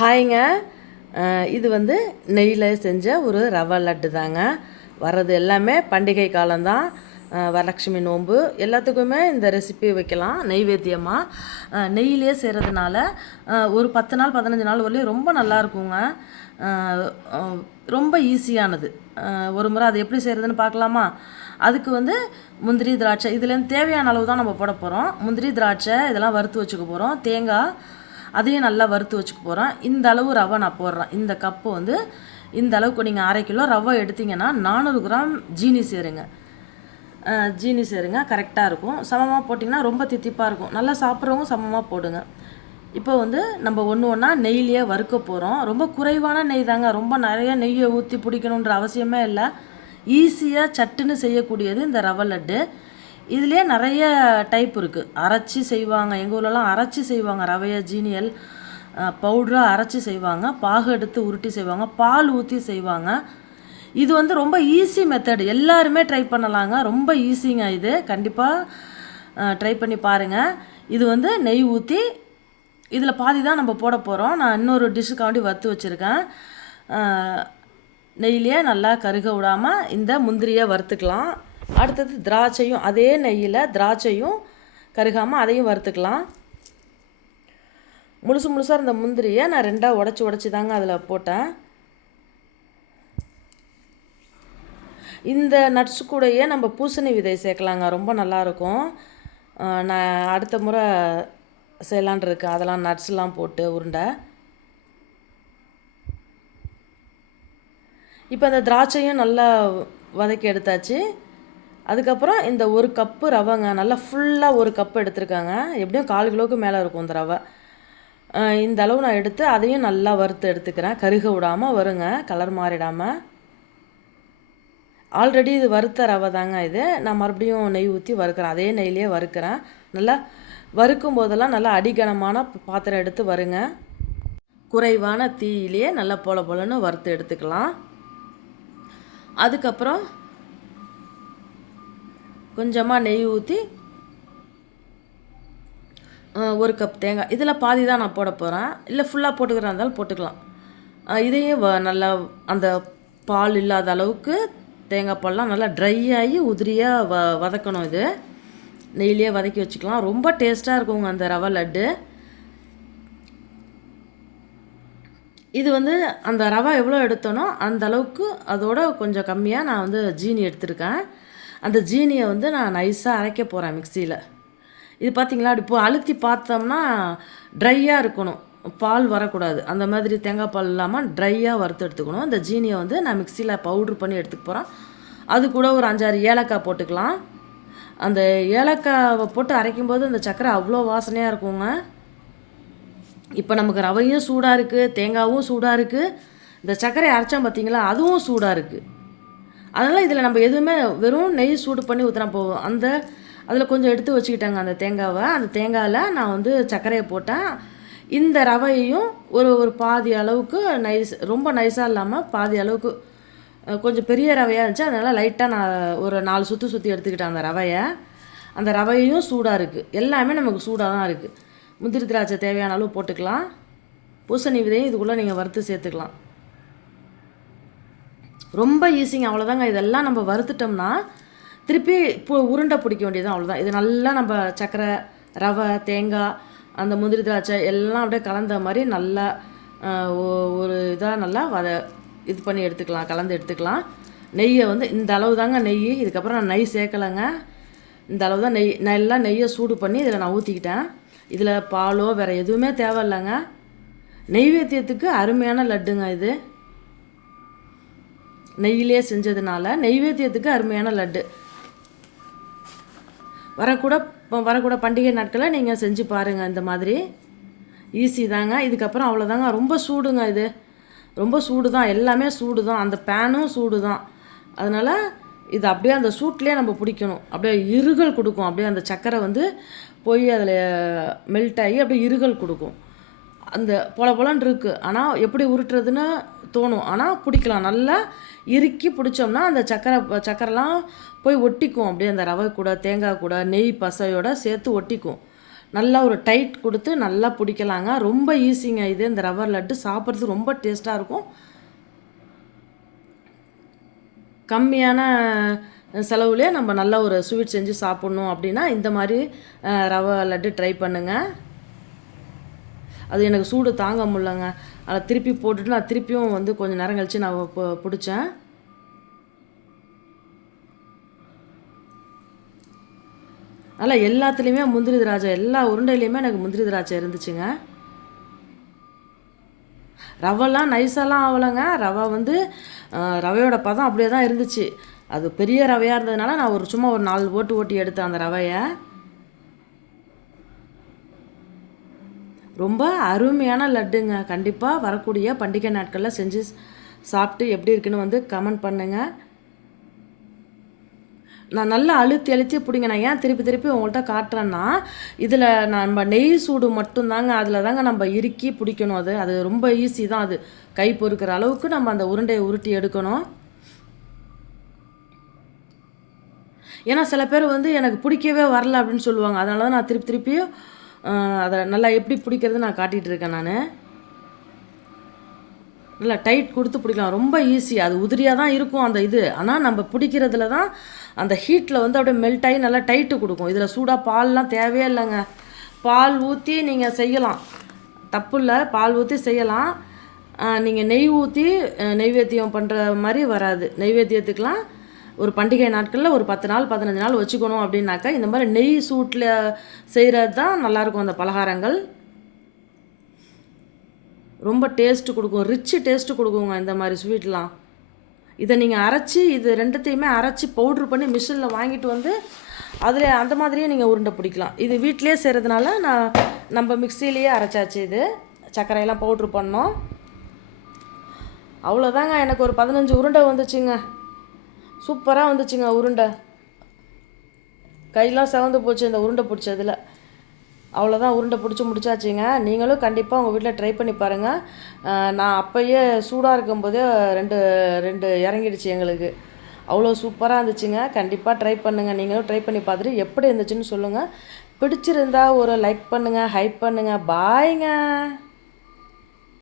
ஹாய்ங்க. இது வந்து நெய்யில் செஞ்ச ஒரு ரவை லட்டு தாங்க. வர்றது எல்லாமே பண்டிகை காலம்தான். வரலட்சுமி நோன்பு எல்லாத்துக்குமே இந்த ரெசிபி வைக்கலாம் நெய்வேத்தியமாக. நெய்யிலே செய்கிறதுனால ஒரு 10 நாள் 15 நாள் வரலையும் ரொம்ப நல்லா இருக்குங்க. ரொம்ப ஈஸியானது. ஒரு முறை அது எப்படி செய்கிறதுன்னு பார்க்கலாமா? அதுக்கு வந்து முந்திரி திராட்சை இதுலேருந்து தேவையான அளவு தான் நம்ம போட போகிறோம். முந்திரி திராட்சை இதெல்லாம் வறுத்து வச்சுக்க போகிறோம். தேங்காய் அதையும் நல்லா வறுத்து வச்சுக்க போகிறோம். இந்த அளவு ரவை நான் போடுறேன். இந்த கப்பு வந்து இந்த அளவுக்கு நீங்கள் 1/2 கிலோ ரவை எடுத்திங்கன்னா 400 கிராம் ஜீனி சேருங்க. ஜீனி சேருங்க, கரெக்டாக இருக்கும். சமமாக போட்டிங்கன்னா ரொம்ப தித்திப்பாக இருக்கும். நல்லா சாப்பிட்றவங்க சமமாக போடுங்க. இப்போ வந்து நம்ம ஒன்று ஒன்றா நெய்லேயே வறுக்க போகிறோம். ரொம்ப குறைவான நெய் தாங்க. ரொம்ப நிறைய நெய்யை ஊற்றி பிடிக்கணுன்ற அவசியமே இல்லை. ஈஸியாக சட்டுன்னு செய்யக்கூடியது இந்த ரவை லட்டு. இதுலேயே நிறைய டைப் இருக்குது. அரைச்சி செய்வாங்க, எங்கள் ஊர்லலாம் அரைச்சி செய்வாங்க. ரவையை ஜீனியல் பவுடராக அரைச்சி செய்வாங்க. பாகு எடுத்து உருட்டி செய்வாங்க. பால் ஊற்றி செய்வாங்க. இது வந்து ரொம்ப ஈஸி மெத்தட். எல்லாருமே ட்ரை பண்ணலாங்க. ரொம்ப ஈஸிங்க இது. கண்டிப்பாக ட்ரை பண்ணி பாருங்கள். இது வந்து நெய் ஊற்றி இதில் பாதி தான் நம்ம போட போகிறோம். நான் இன்னொரு டிஷ்ஷுக்காண்டி வறுத்து வச்சுருக்கேன். நெய்லேயே நல்லா கருக விடாமல் இந்த முந்திரியை வறுத்துக்கலாம். அடுத்தது திராட்சையும் அதே நெய்யில் திராட்சையும் கருகாமல் அதையும் வறுத்துக்கலாம். முழுசாக இருந்த முந்திரியை நான் 2ஆக உடச்சி தாங்க அதில் போட்டேன். இந்த நட்ஸ் கூடயே நம்ம பூசணி விதை சேர்க்கலாங்க. ரொம்ப நல்லாயிருக்கும். நான் அடுத்த முறை செய்யலான் இருக்கேன். அதெல்லாம் நட்ஸ்லாம் போட்டு உருண்டை. இப்போ அந்த திராட்சையும் நல்லா வதக்கி எடுத்தாச்சு. அதுக்கப்புறம் இந்த 1 கப்பு ரவைங்க, நல்லா ஃபுல்லாக 1 கப்பு எடுத்துருக்காங்க. எப்படியும் 1/4 கிலோவுக்கு மேலே இருக்கும் இந்த ரவை. இந்த அளவு நான் எடுத்து அதையும் நல்லா வறுத்து எடுத்துக்கிறேன். கருக விடாமல் வருங்க, கலர் மாறிடாமல். ஆல்ரெடி இது வறுத்த ரவை தாங்க இது. நான் மறுபடியும் நெய் ஊற்றி வறுக்கிறேன். அதே நெய்லேயே வறுக்கிறேன். நல்லா வறுக்கும் போதெல்லாம் நல்லா அடிகனமான பாத்திரம் எடுத்து வருங்க. குறைவான தீயிலேயே நல்லா பொலன்னு வறுத்து எடுத்துக்கலாம். அதுக்கப்புறம் கொஞ்சமாக நெய் ஊற்றி 1 கப் தேங்காய், இதில் பாதி தான் நான் போட போகிறேன். இல்லை ஃபுல்லாக போட்டுக்கிறதா இருந்தாலும் போட்டுக்கலாம். இதையும் நல்லா அந்த பால் இல்லாத அளவுக்கு தேங்காய் பால்லாம் நல்லா ட்ரை ஆகி உதிரியாக வதக்கணும். இது நெய்லேயே வதக்கி வச்சுக்கலாம். ரொம்ப டேஸ்ட்டாக இருக்குங்க அந்த ரவை லட்டு. இது வந்து அந்த ரவை எவ்வளோ எடுத்தனோ அந்த அளவுக்கு அதோட கொஞ்சம் கம்மியாக நான் வந்து ஜீனி எடுத்திருக்கேன். அந்த ஜீனியை வந்து நான் நைஸாக அரைக்க போகிறேன் மிக்சியில். இது பார்த்திங்களா, இப்போ அழுத்தி பார்த்தோம்னா ட்ரையாக இருக்கணும், பால் வரக்கூடாது. அந்த மாதிரி தேங்காய் பால் இல்லாமல் ட்ரையாக வறுத்து எடுத்துக்கணும். இந்த ஜீனியை வந்து நான் மிக்சியில் பவுட்ரு பண்ணி எடுத்துக்க போகிறேன். அது கூட ஒரு 5-6 ஏலக்காய் போட்டுக்கலாம். அந்த ஏலக்காவை போட்டு அரைக்கும்போது அந்த சர்க்கரை அவ்வளோ வாசனையாக இருக்குங்க. இப்போ நமக்கு ரவையும் சூடாக இருக்குது, தேங்காயும் சூடாக இருக்குது. இந்த சர்க்கரை அரைச்சோம் பார்த்திங்களா, அதுவும் சூடாக இருக்குது. அதனால் இதில் நம்ம எதுவுமே வெறும் நெய் சூடு பண்ணி ஊற்றினா போகும். அதில் கொஞ்சம் எடுத்து வச்சுக்கிட்டாங்க அந்த தேங்காவை. அந்த தேங்காயில் நான் வந்து சர்க்கரையை போட்டேன். இந்த ரவையையும் ஒரு பாதி அளவுக்கு ரொம்ப நைஸாக இல்லாமல் பாதி அளவுக்கு கொஞ்சம் பெரிய ரவையாக இருந்துச்சு. அதனால் லைட்டாக நான் ஒரு 4 சுற்றி எடுத்துக்கிட்டேன் அந்த ரவையை. அந்த ரவையும் சூடாக இருக்குது. எல்லாமே நமக்கு சூடாக தான் இருக்குது. முந்திரி திராட்சை தேவையான அளவு போட்டுக்கலாம். பூசணி விதையும் இதுக்குள்ளே நீங்கள் வறுத்து சேர்த்துக்கலாம். ரொம்ப ஈஸிங்க, அவ்வளோதாங்க. இதெல்லாம் நம்ம வறுத்துட்டோம்னா திருப்பி இப்போ உருண்டை பிடிக்க வேண்டியது அவ்வளோதான். இது நல்லா நம்ம சர்க்கரை, ரவை, தேங்காய், அந்த முந்திரி திராட்சை எல்லாம் அப்படியே கலந்த மாதிரி நல்லா ஒரு இதாக நல்லா இது பண்ணி எடுத்துக்கலாம், கலந்து எடுத்துக்கலாம். நெய்யை வந்து இந்த அளவு தாங்க நெய். இதுக்கப்புறம் நான் நெய் சேர்க்கலைங்க. இந்த அளவு தான் நெய். நல்லா நெய்யை சூடு பண்ணி இதில் நான் ஊற்றிக்கிட்டேன். இதில் பாலோ வேறு எதுவுமே தேவையில்லைங்க. நெய்வேத்தியத்துக்கு அருமையான லட்டுங்க இது. நெய்யிலே செஞ்சதுனால நெய்வேத்தியத்துக்கு அருமையான லட்டு. வரக்கூட பண்டிகை நாட்களில் நீங்கள் செஞ்சு பாருங்கள். இந்த மாதிரி ஈஸி தாங்க. இதுக்கப்புறம் அவ்வளோதாங்க. ரொம்ப சூடுங்க இது. ரொம்ப சூடு தான், எல்லாமே சூடு தான். அந்த பேனும் சூடு தான். அதனால் இது அப்படியே அந்த சூட்லேயே நம்ம பிடிக்கணும். அப்படியே இருகல் கொடுக்கும். அப்படியே அந்த சர்க்கரை வந்து போய் அதில் மெல்ட் ஆகி அப்படியே இருகல் கொடுக்கும். அந்த பொலன்னு இருக்குது. ஆனால் எப்படி உருட்டுறதுன்னு தோணும். ஆனால் பிடிக்கலாம். நல்லா இறுக்கி பிடிச்சோம்னா அந்த சர்க்கரைலாம் போய் ஒட்டிக்கும். அப்படியே அந்த ரவை கூட தேங்காய் கூட நெய் பசையோடு சேர்த்து ஒட்டிக்கும். நல்லா ஒரு டைட் கொடுத்து நல்லா பிடிக்கலாங்க. ரொம்ப ஈஸிங்க இது. இந்த ரவை லட்டு சாப்பிட்றதுக்கு ரொம்ப டேஸ்ட்டாக இருக்கும். கம்மியான செலவுலேயே நம்ம நல்ல ஒரு ஸ்வீட் செஞ்சு சாப்பிட்ணும் அப்படின்னா இந்த மாதிரி ரவை லட்டு ட்ரை பண்ணுங்கள். அது எனக்கு சூடு தாங்க முடியலங்க. அதை திருப்பி போட்டுட்டு நான் திருப்பியும் வந்து கொஞ்சம் நேரம் கழித்து நான் பிடிச்சேன். அதனால் எல்லாத்துலேயுமே முந்திரி திராட்சை, எல்லா உருண்டையிலையுமே எனக்கு முந்திரி திராட்சை இருந்துச்சுங்க. ரவைலாம் நைஸாலாம் ஆகலைங்க. ரவை வந்து ரவையோட பதம் அப்படியே தான் இருந்துச்சு. அது பெரிய ரவையாக இருந்ததுனால நான் சும்மா ஒரு 4 ஓட்டி எடுத்தேன் அந்த ரவையை. ரொம்ப அருமையான லட்டுங்க. கண்டிப்பாக வரக்கூடிய பண்டிகை நாட்களில் செஞ்சு சாப்பிட்டு எப்படி இருக்குன்னு வந்து கமெண்ட் பண்ணுங்கள். நான் நல்லா அழுத்தி பிடிங்க. நான் ஏன் திருப்பி உங்கள்கிட்ட காட்டுறேன்னா, இதில் நம்ம நெய் சூடு மட்டும்தாங்க, அதில் தாங்க நம்ம இறுக்கி பிடிக்கணும். அது ரொம்ப ஈஸி தான். அது கை பொறுக்கிற அளவுக்கு நம்ம அந்த உருண்டையை உருட்டி எடுக்கணும். ஏன்னா சில பேர் வந்து எனக்கு பிடிக்கவே வரல அப்படின்னு சொல்லுவாங்க. அதனால தான் நான் திருப்பியும் அதை நல்லா எப்படி பிடிக்கிறது நான் காட்டிகிட்டு இருக்கேன். நான் நல்லா டைட் கொடுத்து பிடிக்கலாம். ரொம்ப ஈஸி. அது உதிரியாக தான் இருக்கும் அந்த இது. ஆனால் நம்ம பிடிக்கிறதுல தான் அந்த ஹீட்டில் வந்து அப்படியே மெல்ட் ஆகி நல்லா டைட்டு கொடுக்கும். இதில் சூடாக பால்லாம் தேவையே இல்லைங்க. பால் ஊற்றி நீங்கள் செய்யலாம், தப்பு இல்லை. பால் ஊற்றி செய்யலாம். நீங்கள் நெய் ஊற்றி நெய்வேத்தியம் பண்ணுற மாதிரி வராது. நெய்வேத்தியத்துக்கெலாம் ஒரு பண்டிகை நாட்களில் ஒரு 10 நாள் 15 நாள் வச்சுக்கணும் அப்படின்னாக்கா இந்த மாதிரி நெய் சூட்டில் செய்கிறது தான் நல்லாயிருக்கும். அந்த பலகாரங்கள் ரொம்ப டேஸ்ட்டு கொடுக்கும், ரிச்சு டேஸ்ட்டு கொடுக்குங்க இந்த மாதிரி ஸ்வீட்லாம். இதை நீங்கள் அரைச்சி இது ரெண்டுத்தையுமே அரைச்சி பவுட்ரு பண்ணி மிஷினில் வாங்கிட்டு வந்து அதில் அந்த மாதிரியே நீங்கள் உருண்டை பிடிக்கலாம். இது வீட்டிலே செய்கிறதுனால நம்ம மிக்சிலேயே அரைச்சாச்சு. இது சர்க்கரையெல்லாம் பவுட்ரு பண்ணோம். அவ்வளோதாங்க. எனக்கு ஒரு 15 உருண்டை வந்துச்சுங்க. சூப்பராக வந்துச்சுங்க உருண்டை. கையெல்லாம் செவந்து போச்சு இந்த உருண்டை பிடிச்சதில். அவ்வளோதான், உருண்டை பிடிச்சி முடிச்சாச்சுங்க. நீங்களும் கண்டிப்பாக உங்கள் வீட்டில் ட்ரை பண்ணி பாருங்கள். நான் அப்போயே சூடாக இருக்கும்போதே ரெண்டு இறங்கிடுச்சு எங்களுக்கு. அவ்வளோ சூப்பராக இருந்துச்சுங்க. கண்டிப்பாக ட்ரை பண்ணுங்கள். நீங்களும் ட்ரை பண்ணி பார்த்துட்டு எப்படி இருந்துச்சுன்னு சொல்லுங்கள். பிடிச்சிருந்தா ஒரு லைக் பண்ணுங்கள், ஹைப் பண்ணுங்கள். பாய்ங்க.